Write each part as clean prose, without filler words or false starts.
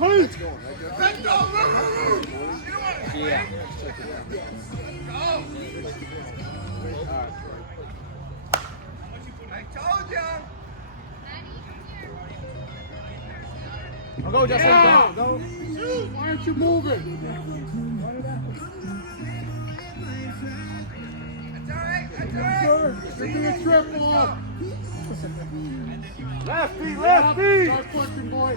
Let's go. Let's go. Yeah. I told ya. I'll go, Justin. Yeah. Go. Why aren't you moving? That's all right. That's all right. Give me a triple. Lefty. Start pushing, boy.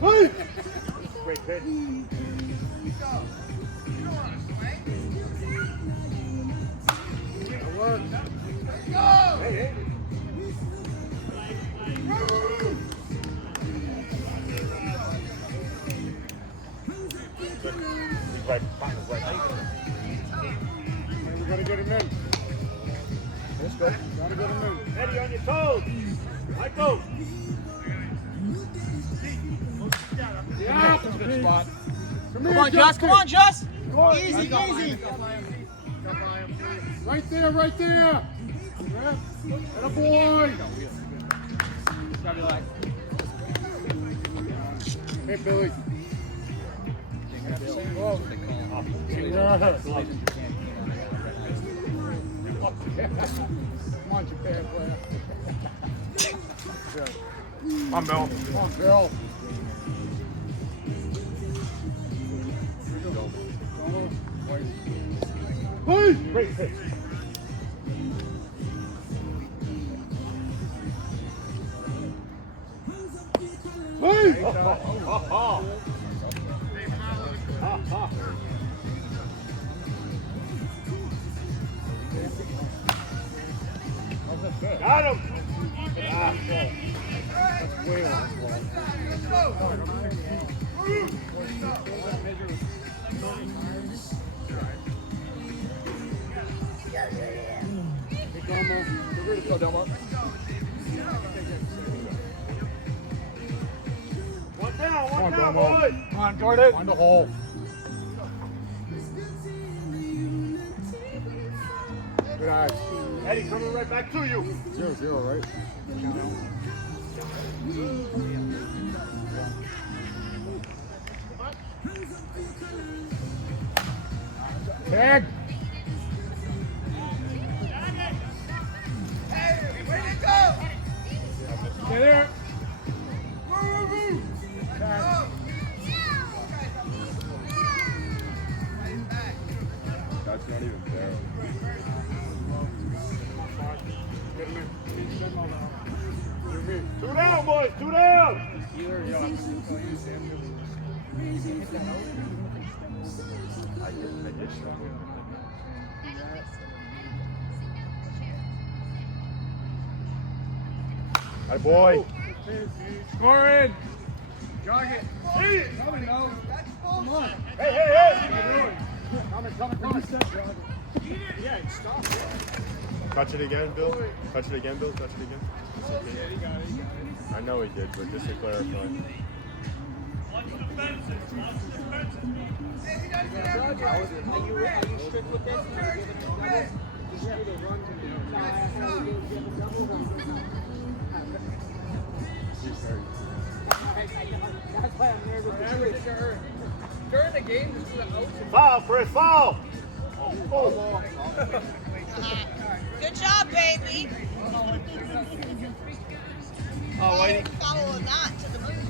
Hey! Great pitch. You don't want to swing. That works. Let's go! Hey. He's right. We gotta get him in. That's good. Gotta get him in. Eddie, on your toes. Michael. Yeah, That's a good spot. Come Come on, Just. Come on, Just. Easy, easy. Right there. Yeah. And a boy. Hey, Billy. Come on, Japan player. Come on, Bill. Come on, Bill. Hey! Great pitch. Hey! Got him. That's way off. Go, Delmar. One down, boys. Come on, Jordan. Find the hole. Good eyes. Eddie, coming right back to you. 0-0, right? Tag. Hey, way to go! Stay there. That's not even fair. Two down, boys. Two down. Hi, boy. Scoring. Jog it. Hey, Come on. hey. Coming. Touch it again, Bill. Touch it again, Bill. Touch it again. It's okay. I know he did, but just to clarify. Are you strict with this? That's why I'm nervous. During the game, this is an out. Foul, Chris, foul. Good job, baby. Oh, Whitey. Foul or not to the moon.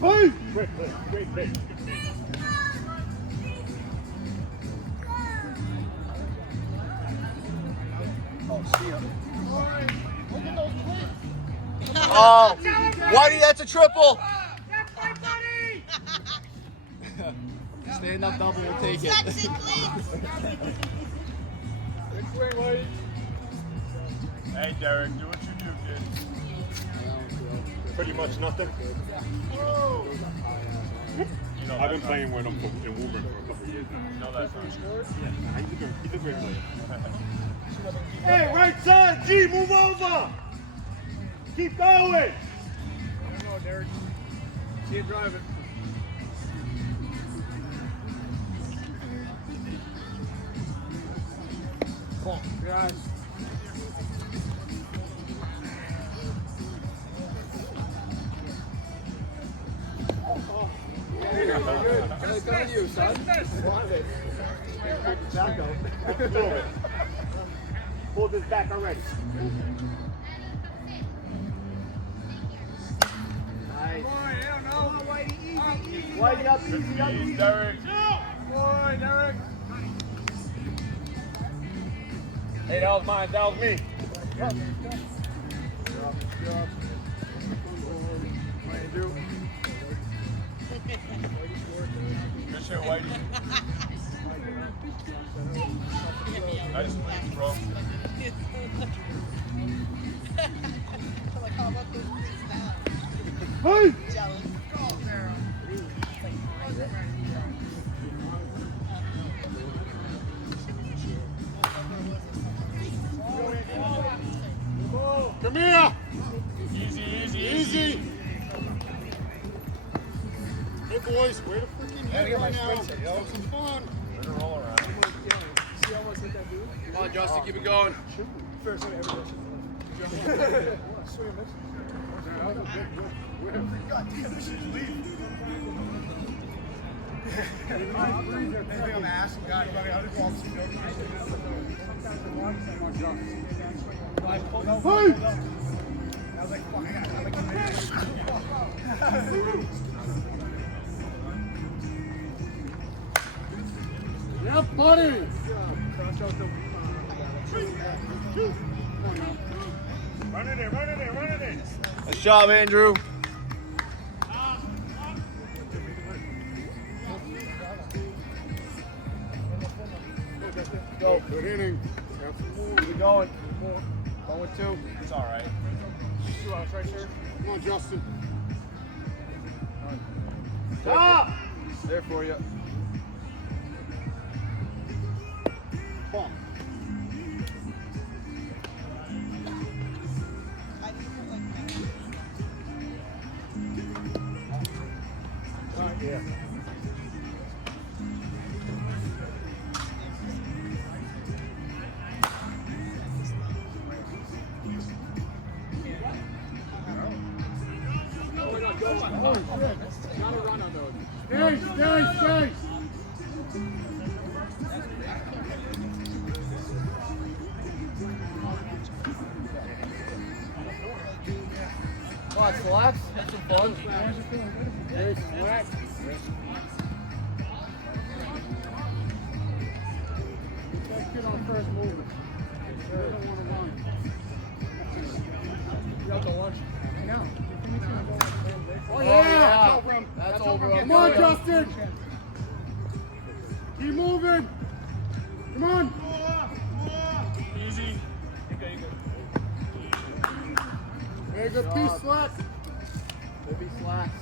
Hey! Great pitch. Oh, Whitey, that's a triple. Stand up double, we'll take it. Sexy cleats. Hey, Derek, do what you do, kid. Pretty much nothing. I've been playing with him in Woburn for a couple of years now. No, that's not sure. Yeah, he's a great player. Hey, right side, G, move over. Keep going. I don't know, Derek. See it driving. Come on, guys. Good. It's on you, son. Back up. Hold this back already. Nice. Whitey up, easy, up, easy. Derek. Boy, Derek. Hey, that was mine. That was me. Drop. Good shit, Whitey. Nice plays, bro. Like, how about those things now? Hey! Jealous. Come here! Easy, easy, Easy! Hey boys, where the freaking head right now? Have some fun. We're gonna roll around. Come on, Justin, keep it going. Hey! Yeah, buddy! Run in there, run in there, run in there. Nice job, Andrew. Go. Good inning. Keep it going. Going with two. It's all right. 2 outs right here. Come on, Justin. Stop! There for you. Ball. Yeah. Stay! Come on, relax. Have some fun. Hey, slack. That kid on first mover. He doesn't want to run. You out to lunch? No. Oh, yeah. That's over. Come on, Justin. Keep moving. Come on. Easy. Hey, good piece, slack. Maybe slacks.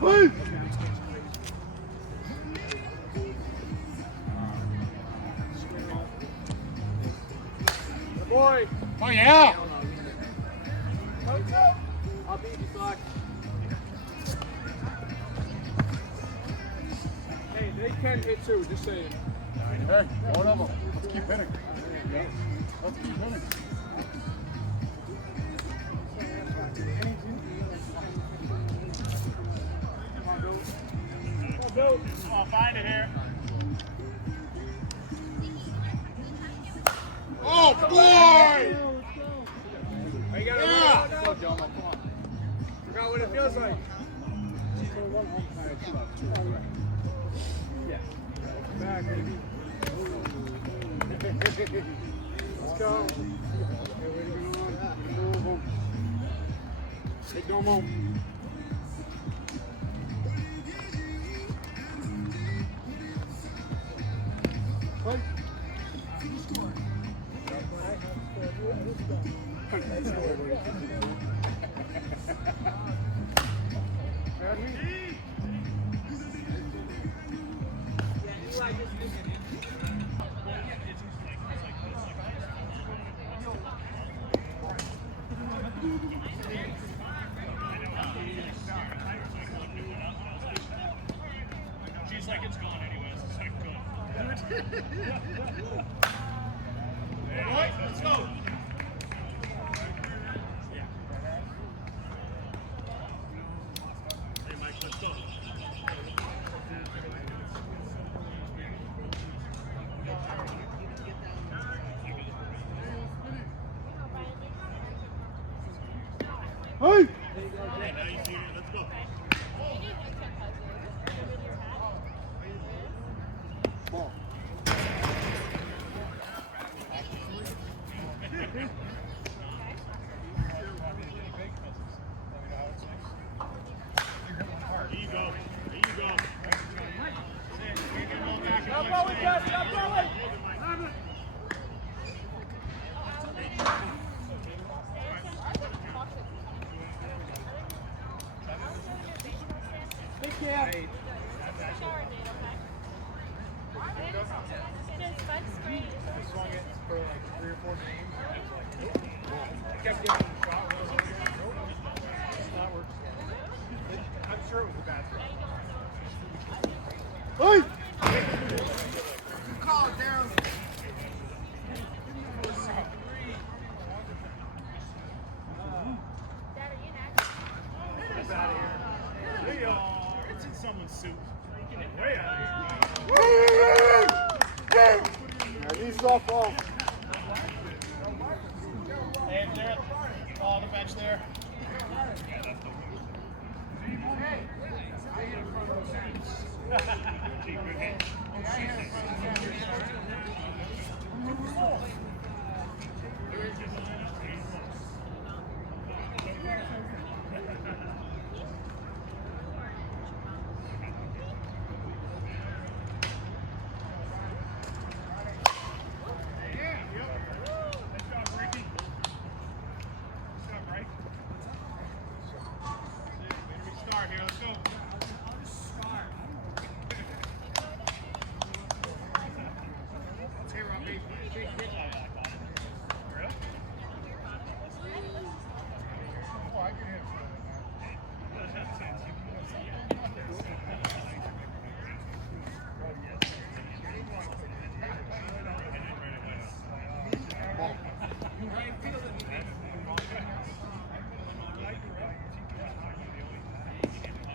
Hey. Boy. Oh, yeah. I'll beat you, Slack. Hey, they can hit too, just saying. Hey, one of them. Let's keep hitting. Let's keep hitting. Come on, find it here. Oh, boy! You gotta Yeah. Forgot what it feels like. Back, baby. Let's go. Okay, where you going? Move 'em. Big Domo. What? She's like, it's gone anyways. It's like, good. All right, let's go. Hey, Mike, let's go. Hey! Hey, now you see it. Let's go. Ball. There you go. There you go. Stop rolling, Jess. Stop rolling. Big cap. Swung it for like 3 or 4 games. I kept giving him a shot. It's not working. I'm sure it was a bad throw. Hey! Call it down. There you go. It's in someone's suit. Get it way out of here. Yeah, these softball. Hey, there. Oh, the bench there. Start here. Let's go.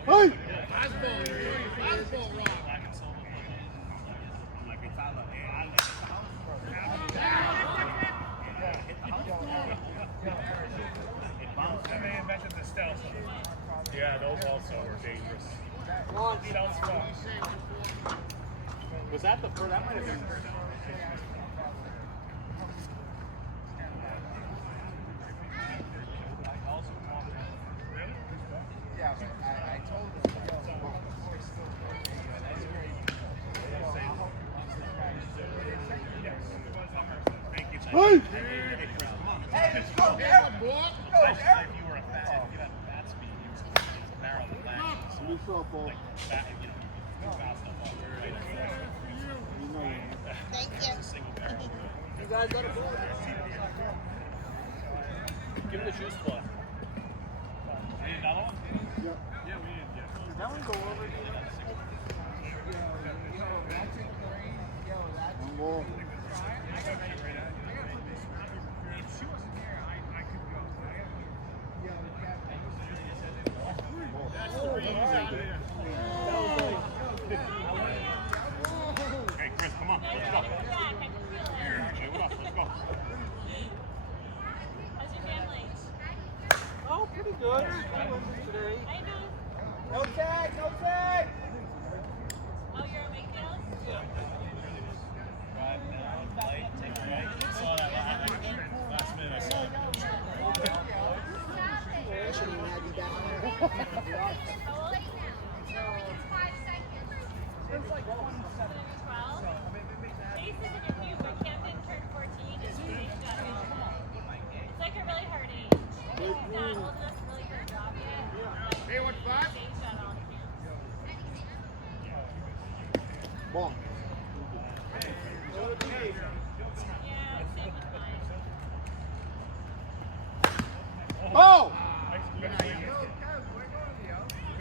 Hey! They invented the stealth. Yeah, those also were dangerous. Was that the first? That might have been. Yeah, I told him. Hey! Hey, let's go, Derek! Go, Derek! If you were a fat, if you had fat speed, you were narrow the back. New softball. Fat, you know, fast enough up. Thank you. Single barrel. You guys got a board. Give him the juice fluff. Need another one? Yeah. Yeah, we did. Yeah. Did that one go over? One ball. Hey, Chris, come on. Let's go. Here, Ashley, what up? Let's go. How's your family? Oh, pretty good. Today. I know. No tag, no tag. Oh, you're at Wakefield? Drive down, light, take a right. I saw that last minute. I saw it. How old? It's like 27. 12. So, I mean, maybe that. Chase isn't your new, but Camden turned 14 and Chase got it. It's like a really hard age. He's not old enough to really get a job yet. Hey, what's five? Chase got all the camps. Ball. Yeah, same with mine. Oh! Good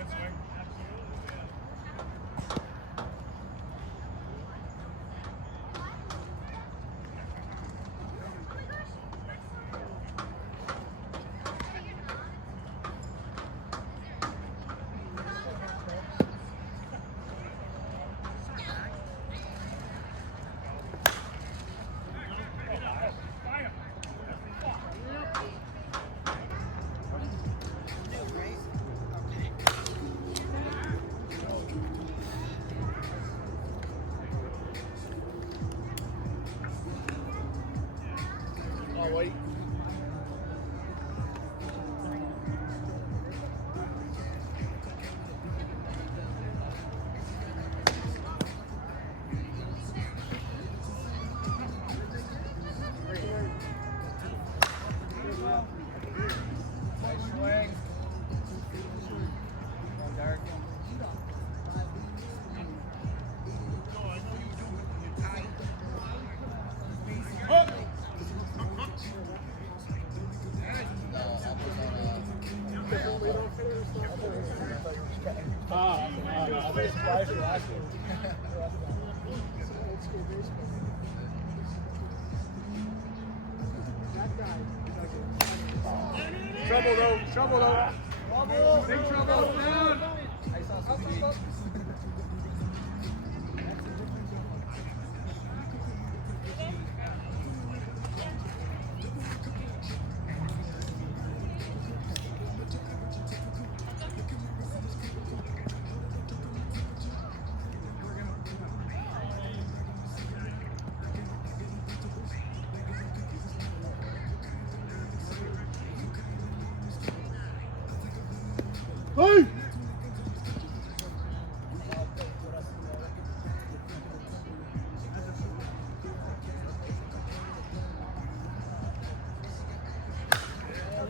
swing. Oh, wait. Nice swing. Well, Dark. I'll be surprised if you ask me. Trouble though. Trouble though. Big trouble. Down. I saw some speed. Hey!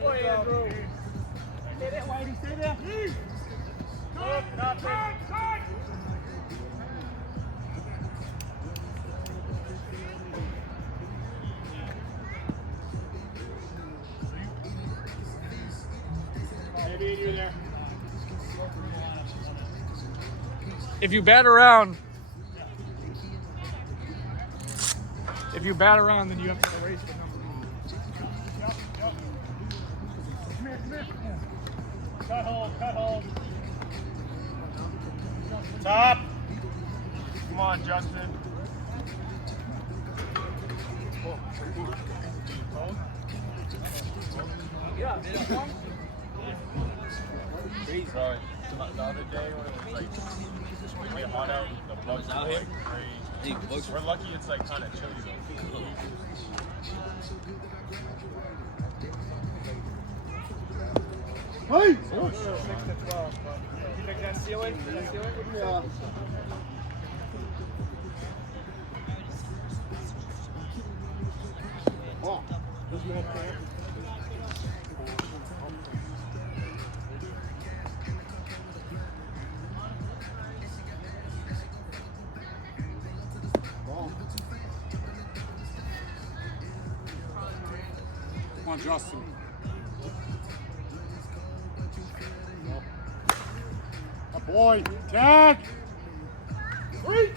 Boy, Andrew. Stay there, Whitey. Stay there. Maybe you're there. If you bat around, then you have to erase the number. Cut hold, cut hold. Top. Come on, Justin. Yeah. Sorry. The other day when it was like really hot out, the bugs were like crazy. We're lucky it's like kind of chilly though. Hey! 6 to 12. You think that's ceiling? Yeah. Oh. There's more camp. Ball. Come on, Justin. Good boy. Tag. Three.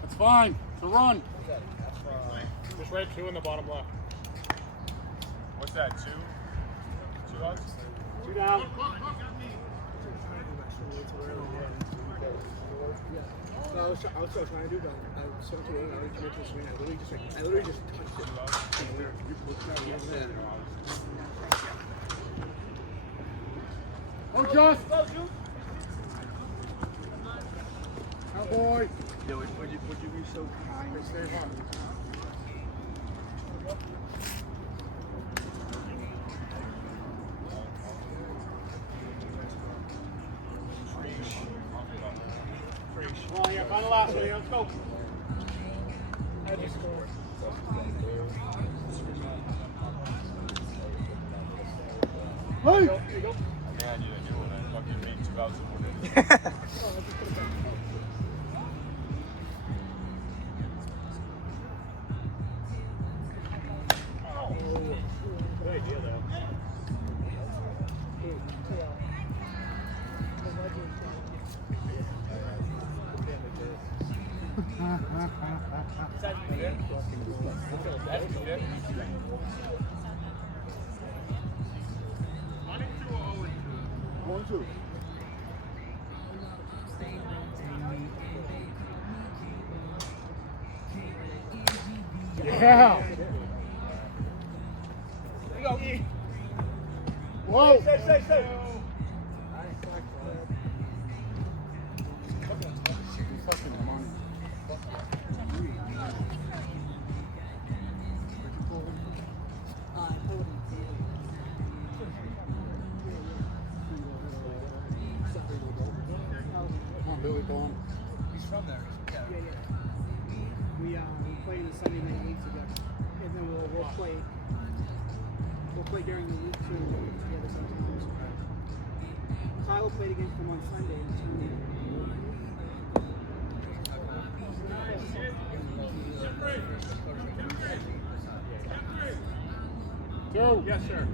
That's fine. It's a run. Just right 2 in the bottom left. What's that, 2? 2 outs? 2 down. No, I was still trying to do, but I was so too early. I didn't commit to the swing. I literally just touched it. Oh, Just. Oh, boy. Yo, would you be so kind? Stay hot. Let's go. I just scored. Hey! Man, you didn't do it. I fucking made 2 outs and 1 in. Good idea, though. One, two. Yeah. We go, E. Whoa. Say. Fucking money. Come on, Billy Bone. He's from there. Yeah. We played in the Sunday night league together, and then we'll play during the week too together sometimes. Kyle played against him on Sunday too. Joe. Yes, sir.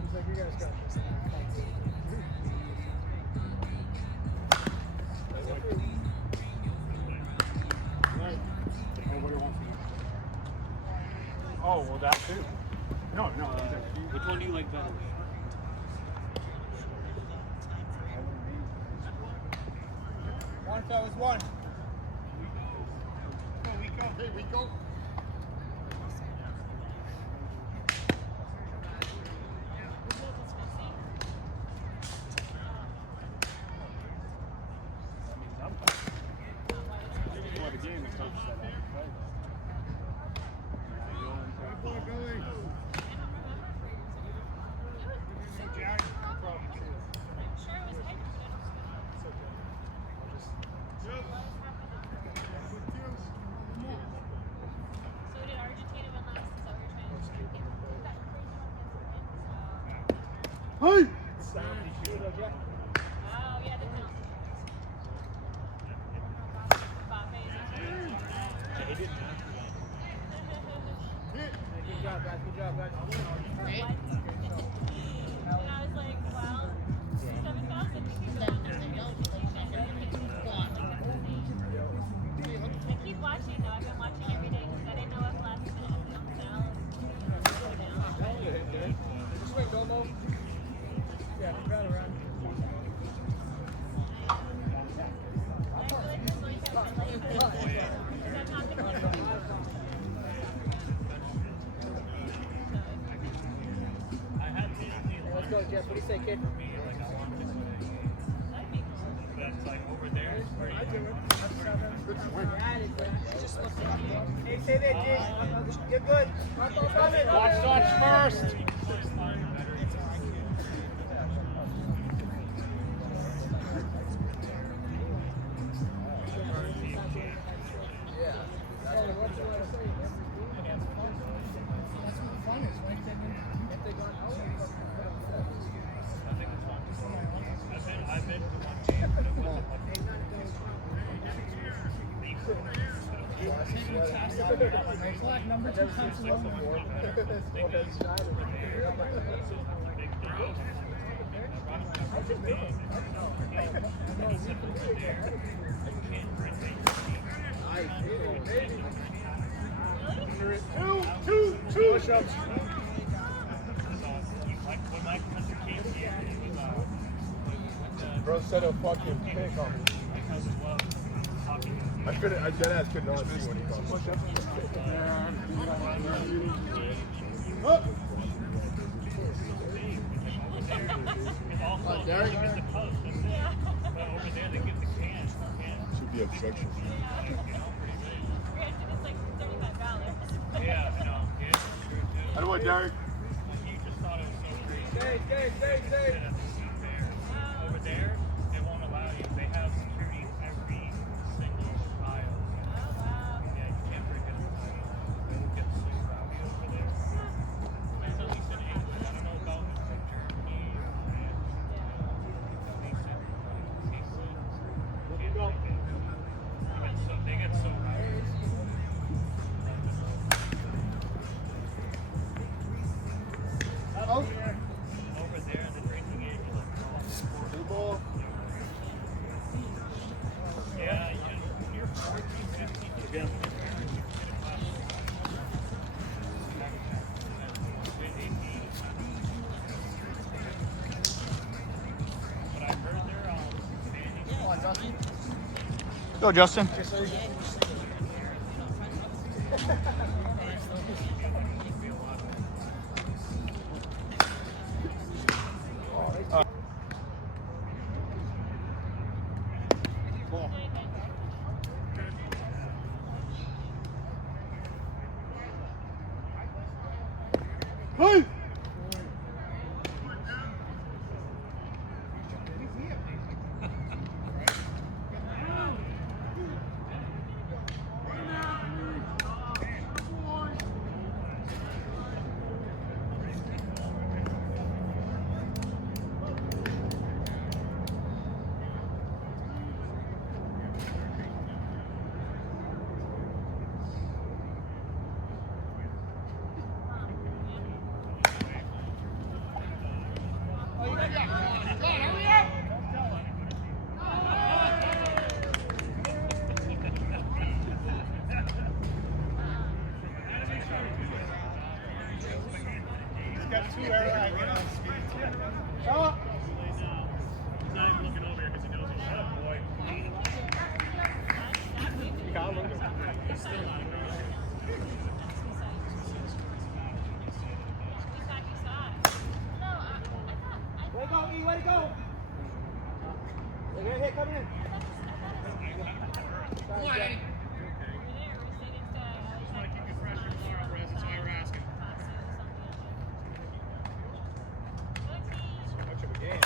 He's like, you guys got this. Right. Nobody wants to. Oh, well, that too. No. Which one do you like better? One, fellas, one. Hey, we go. Well, the game is tough to set up, right? So did Argentina win last? So we're trying to get that crazy one. Hey! Oh yeah, the penalty. Good job, guys. And I was like, well, 7,000 people. I keep watching though. I've been watching every day because I didn't know if last minute go down. Swing, Domo. Yeah, grab around. I feel like there's only time for like this. I'm not gonna do it. Let's go, Jeff. What do you say, kid? That'd be cool. That's like over there. I do it. That's 7. Just look at Hey, stay there, Jake. You're good. Watch touch first. I've been to one game, but it wasn't like number 2 times Two. Push-ups. when my cousin came here, he was Bro set a fucking pick on me. my cousin was talking. I deadass could not see when he called. And also, Derek? they get the post, that's it. But over there, they get the can. Should be a obstruction. It's like $35. Yeah, I know. Yeah, true too. How do I, Derek? You just thought it was so crazy. Stay. At the seat there. Over there, they won't allow you. They have security every single aisle. Oh, wow. Yeah, you can't break it. They will get super rowdy over there. That's at least in England. I don't know about like Germany or France. At least in like England. Can't break it. They get so rowdy. Oh. Over there, the drinking age is like Blue ball. yeah, you're 14, 15, you get a class. But I heard they're banning. Go, Justin. Hey! He's got 2 arrows on speed. Oh. He's not even looking over here because he knows he's shut up, boy. He's still not over here. Way to go, E, way to go. Right here, come in. Okay. Just want to keep you fresh for tomorrow, Rez. That's why we're asking. Much of a game.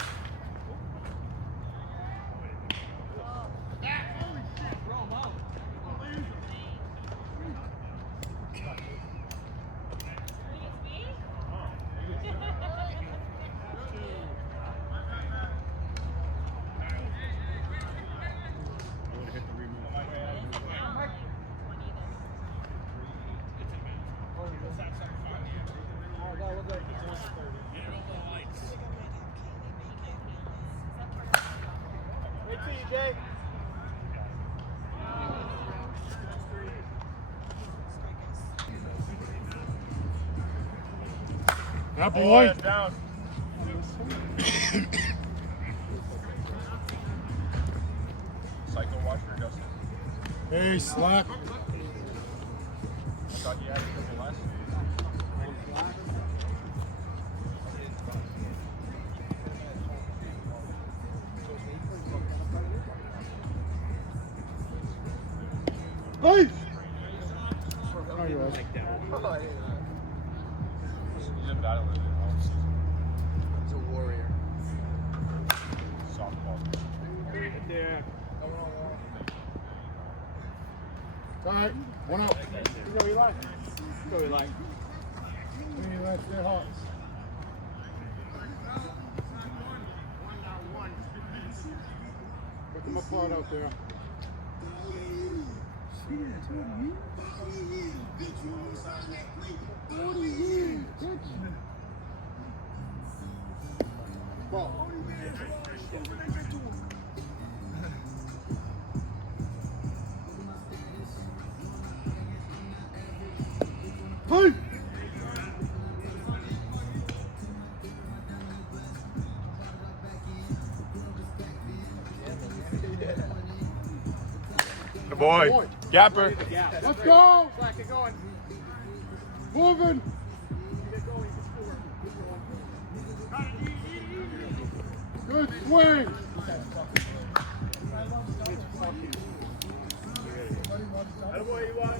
Great to see you, Jay. That boy. Down. Psycho watch for Justin. Hey, slap. I thought you had a couple last. Hey! Oh, you was. He's in battle with it all season. He's a warrior. Softball. There. It's all right. One out. You go, Eli. Go, Eli. Let's stay hot. Put them apart out there. Ball. Hey! Good boy. Gapper. Let's go! Slack it going. Moving! Good swing! Attaboy, Eli.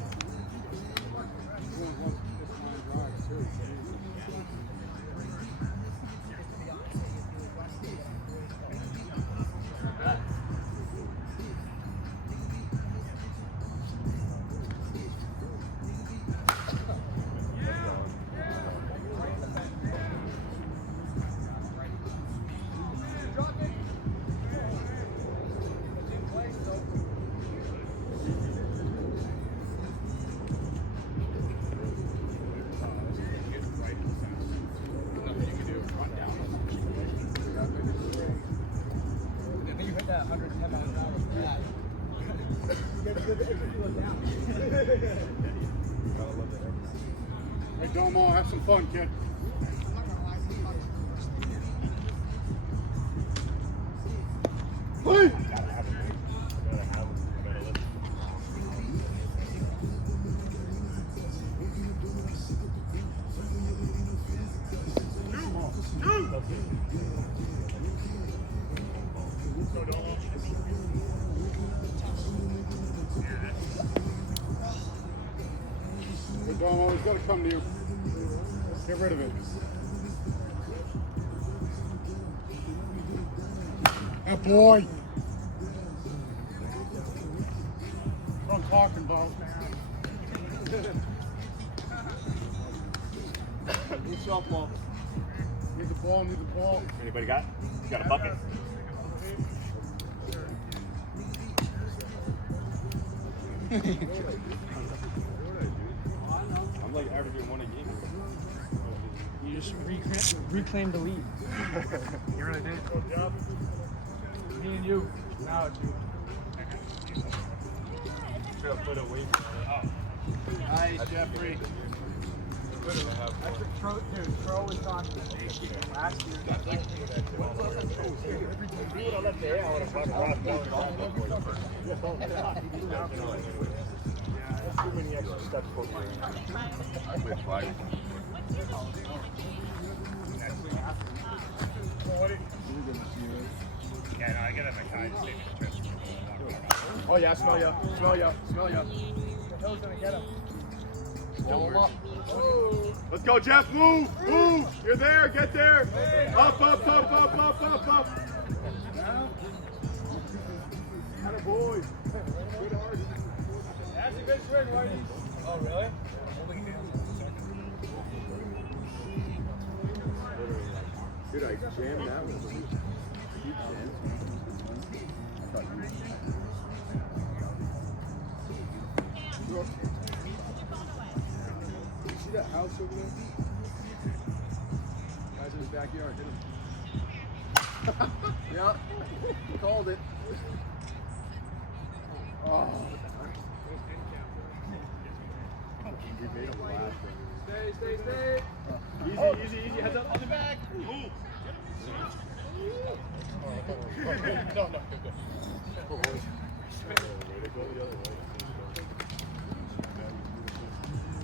Hey, Domo, have some fun, kid. Hey! Hey, Domo, he's got to come to you. Get rid of it. That boy. That's what I'm talking about. Good softball. Need the ball, need the ball. Anybody got? You got a bucket? I'm like averaging one a game. You just reclaimed the lead. You really did. Good job. Me and you. Now it's you. Should have put a wave on it. Nice, Jeffrey. Tro was talking last year. Too many extra steps for me. Yeah, no, I get it. My kind Oh, yeah, smell ya. Smell ya. Smell ya. The hill's gonna get him. Roll him up. Let's go, Jeff. Move. Move. You're there. Get there. Up, up, up, up, up, up, up. Attaboy. Good hard. That's a good swing, Whitey. Oh, really? Dude, I jammed that one. You see that house over there? Guys in his backyard, hit him. Yep, he called it. Oh. Stay. Easy, easy, easy. Heads up on the back. Move. No.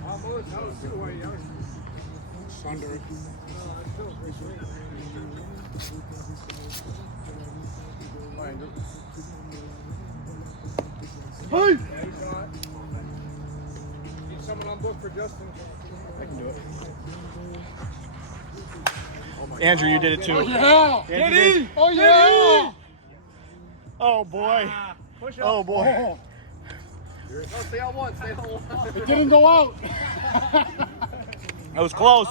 Almost. That was too Whitey. That was Sunder it. still a great swing. Hey! Yeah, he's not. Need someone on book for Justin. I can do it. Andrew, you did it too. Oh, yeah! Andrew did. Oh, yeah! Oh boy. Push up. Oh boy. Oh, No, stay on one. Stay on one. it didn't go out. That was close.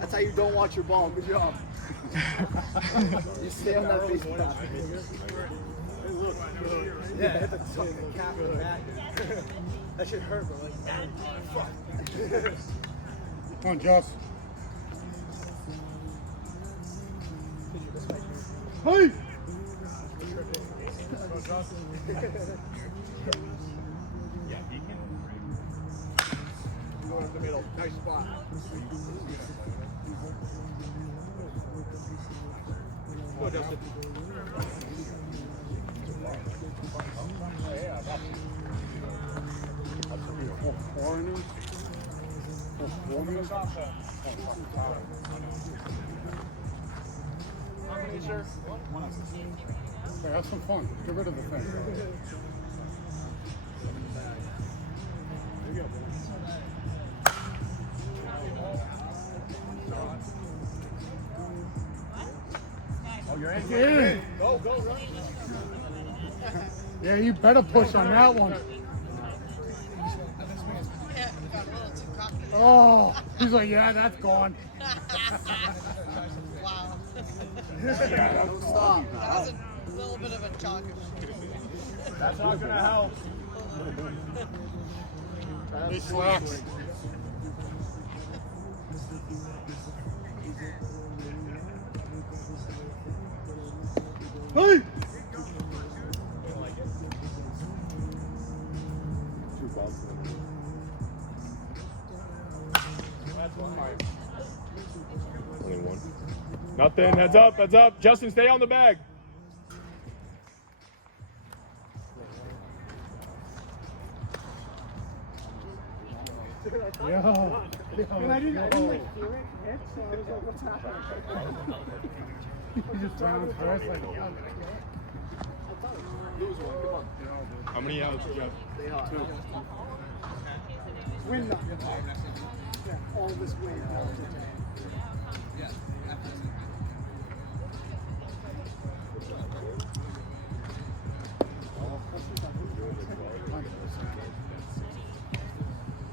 That's how you don't watch your ball. Good job. You stay on that base path. Yeah, hit the fucking cap in the back. That shit hurt, bro. Like, fuck. Come on, Joss. Hey! Going up the middle. Nice spot. Go, Justin. Foreigners. Foreigners. How many, sir? Hey, have some fun. Get rid of the thing. Oh, you're in. Go, run. Yeah, you better push on that one. Yeah, got a little too cocky. Oh, he's like, yeah, that's gone. Wow. Don't stop. That was a little bit of a chunk. That's not gonna help. He slacks. Hey! Only one. Nothing. Heads up. Heads up. Justin, stay on the bag. Yo. And I didn't like hear it hit, so I was like, what's happening? He just turned first, like, yeah. How many outs you got? Wind up. Yeah, all this wind.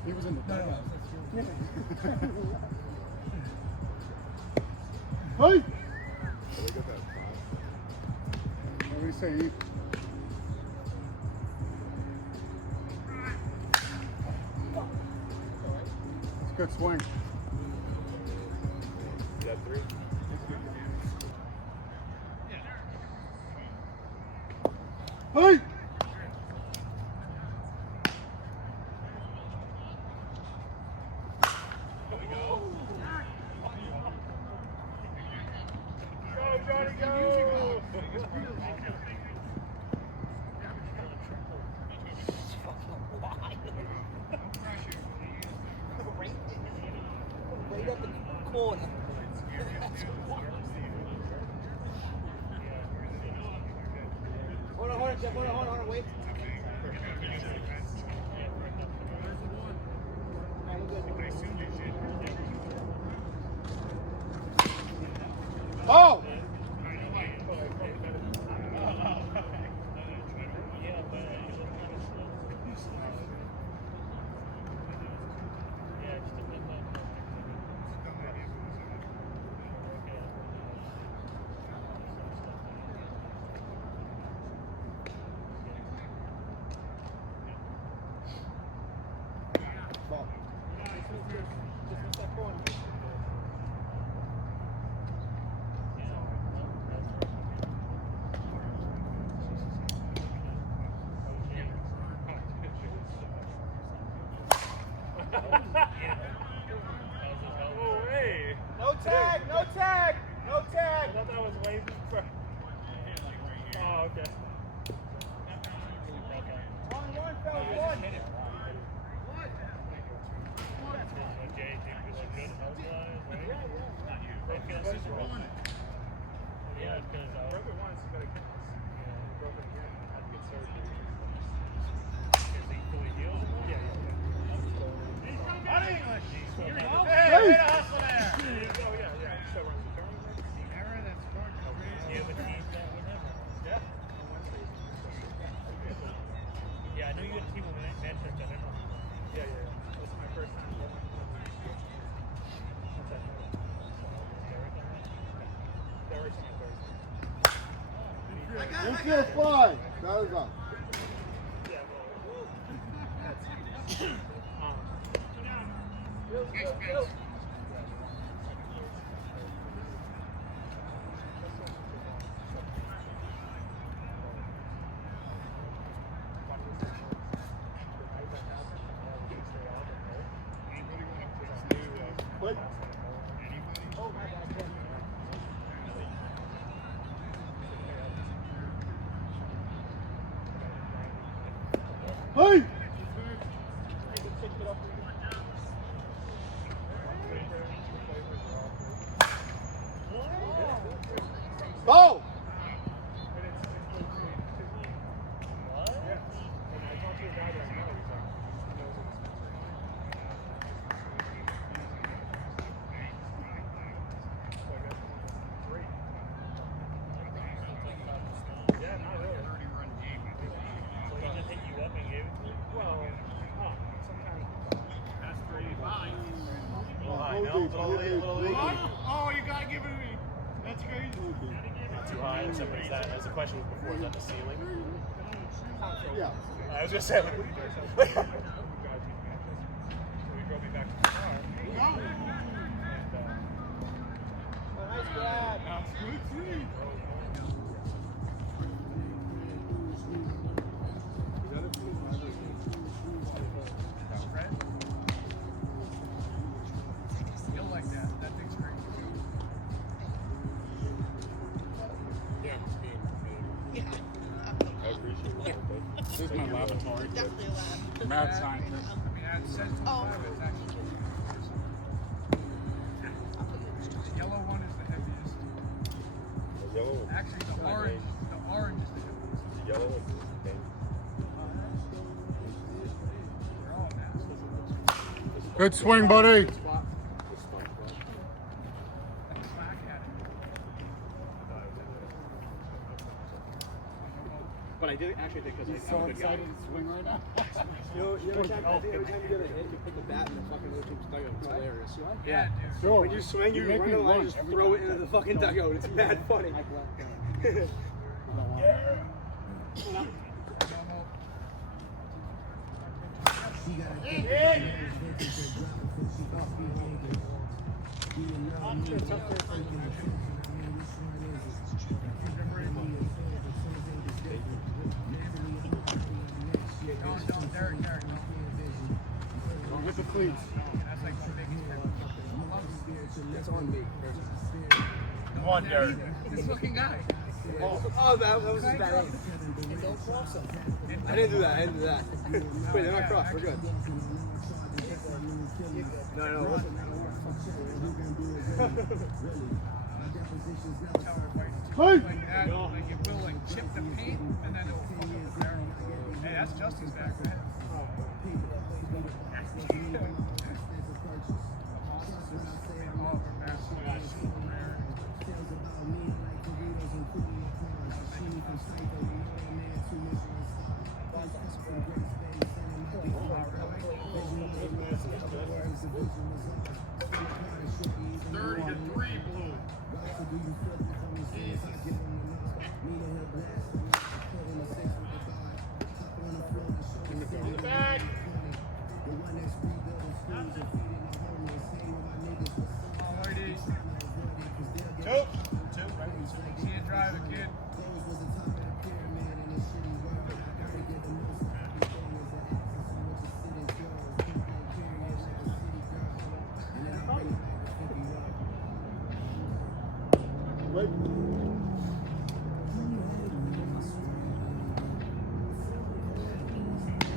He was in the bag. Hey! What do you say, Eve? It's a good swing. Is that 3? Hey! Go, Johnny, go! Right up in the corner. Hold on, Jeff. Hold on, wait. Oh! Oh, hey! No tag, no tag, no tag. I thought that was way before. Oh, okay. One, fellas, one. Yeah, because Broke it once, you gotta get this. Broke it again, had to get surgery. is he fully healed? Yeah. Here we go. Hey, way to hustle there! Oh, yeah. Still runs the tournament. Do you have a team that would have one? Yeah. Yeah, I know you had a team with Manchester. I don't know. Yeah. That's my first time going. What's that? Derek's on my third. Infield fly. That is up. Yeah, well, Wait. Hey! Little league. Oh, you gotta give it to me. That's crazy. Too high. Is that, as the question was before, is that the ceiling? Yeah. I was just saying. So he drove me back to the car. Nice grab. Good three. You'll like that. That thing's great. This is my laboratory. Definitely a lab. Mad scientist. I mean, at 725, it's actually the yellow one is the heaviest. Actually, the orange is the heaviest. Yellow one. They're all nasty. Good swing, buddy. Like Slack had it. But I did actually think because He's so excited to swing right now. You know, every time you get a hit, you put the bat in the fucking other team's dugout. It's hilarious. Yeah, dude. Sure. When you swing, you make run me the line, run just every throw it time. into the fucking dugout. It's mad funny. Derek. Don't hit the cleats. That's like the biggest difference. It's on me. Come on, Derek. This fucking guy. Oh, that was just bad aim. Don't cross them. I didn't do that. Wait, they're not crossed. We're good. No, it wasn't. Hey! Like that, like it will like chip the paint and then it will fuck up the barrel. Hey, that's Justy's back, man. See you drive it, kid. Wait.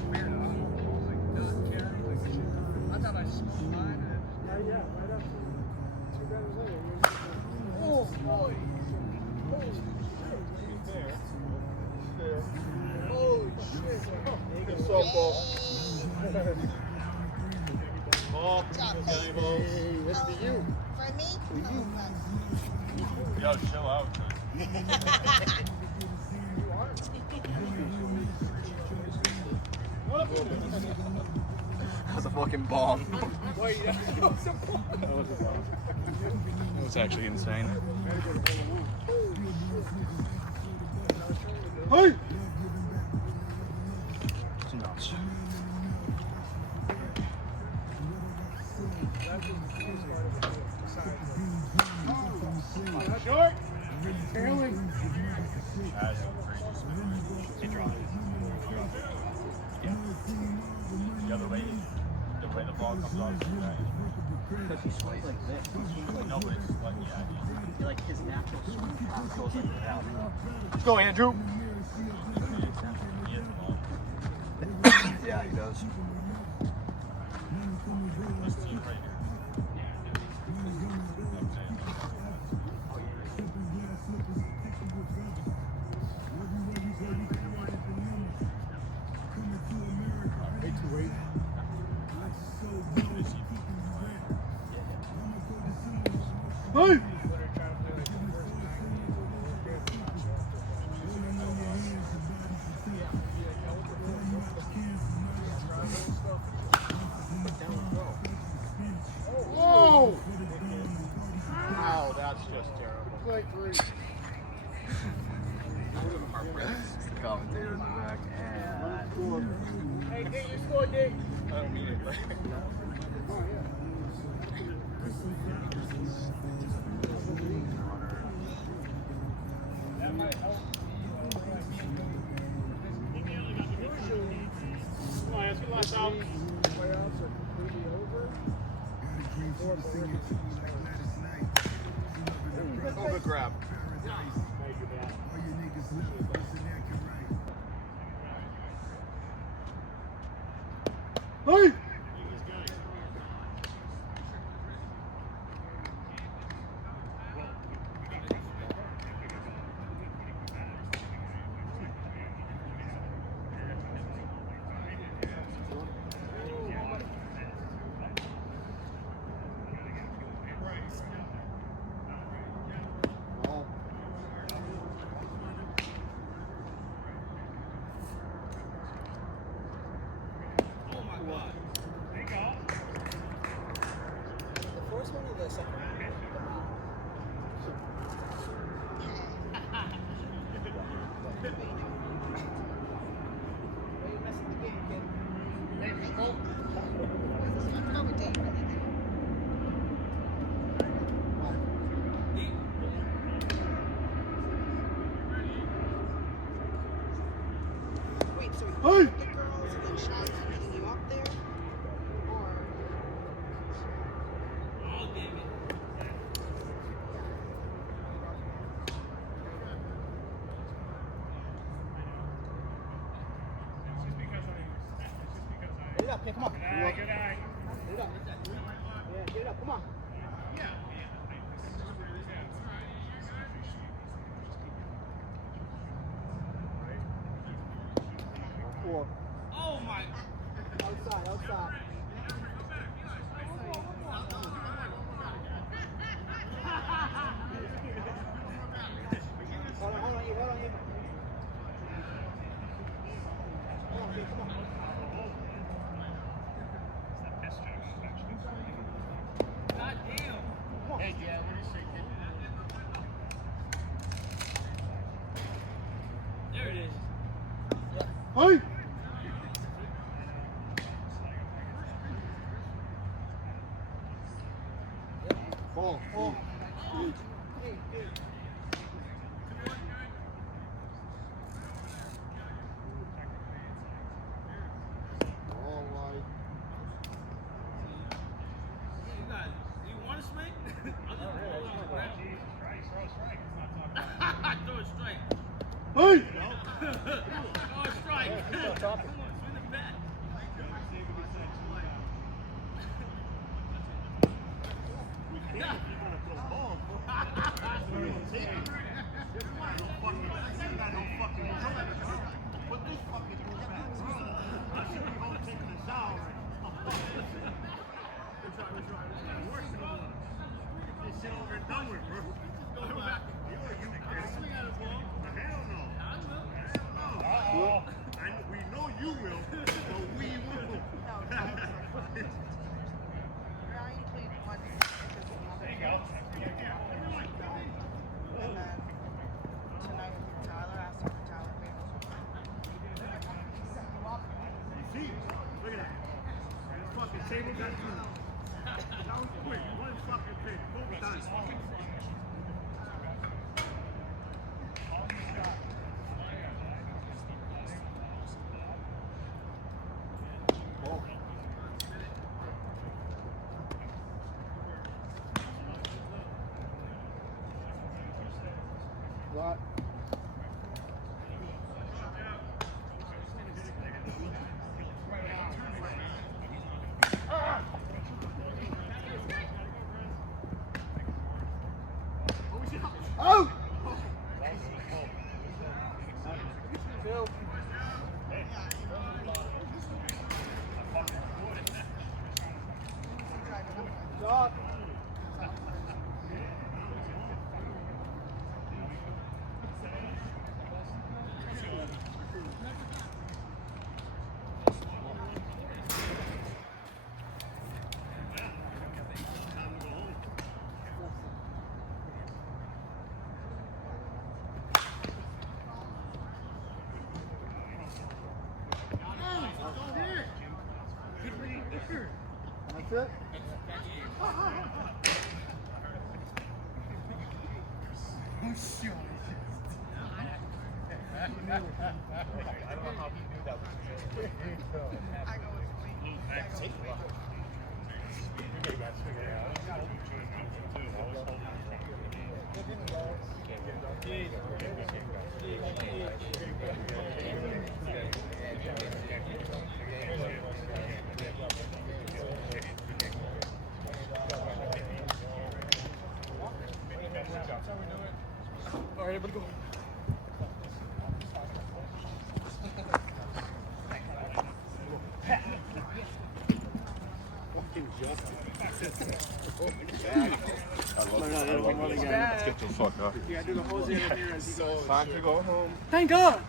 Weird, huh? Like not caring, like shit. I thought I smoked mine and Yeah, right up. 2 drivers later. oh boy. Holy shit. Good softball. Ball. Good job, Johnny Pete. balls. That's to you. For me? Yo, chill out. That was a fucking bomb. Wait, That was actually insane. Hey! It's nuts. Short! Tailing. The other way, the ball comes off. Because he swings like this. No, but it's like, yeah. Like his natural swing goes like that. Let's go, Andrew. He is ball. Yeah, he does. This team right here. Hey! by 3. The commentator in the back. Hey, D, you scored, D. I don't mean it. That might help. Come on, let's get lost out. Playoffs are completely over. Oh, good grab. Hey! The first one or the second one? Why you messing the game, kid? Wait, so you Hey! the girls and then Sean's meeting you up there? Or Get it up, kid, come on. Good eye, good eye. Get it up. Yeah, get it up, come on. Oh my. Outside, outside. Hold on, you, hold on, you. Come on, kid, come on. God damn. Hey, yeah, what do you say, kid? There it is. Hey! Ball. Ball. Hey, hey. All right. You guys, you want to swing? I'll just roll it on the ground. Throw a strike. Hey! Throw a strike. Come on, swing the bat. We know you will, but we will. Ryan played once because of another kid. And then tonight Tyler asked if Tyler played. See? Look at that. This fucking table got you. That was quick. One fucking pick. Both times. What? Oh! Phil. Stop. That's it? I don't know how he knew that was his name. I go with Wayne. We made that figure out. All right, everybody go. Let's get the fuck up. You gotta do the Jose Ramirez. Time to go home. Thank God!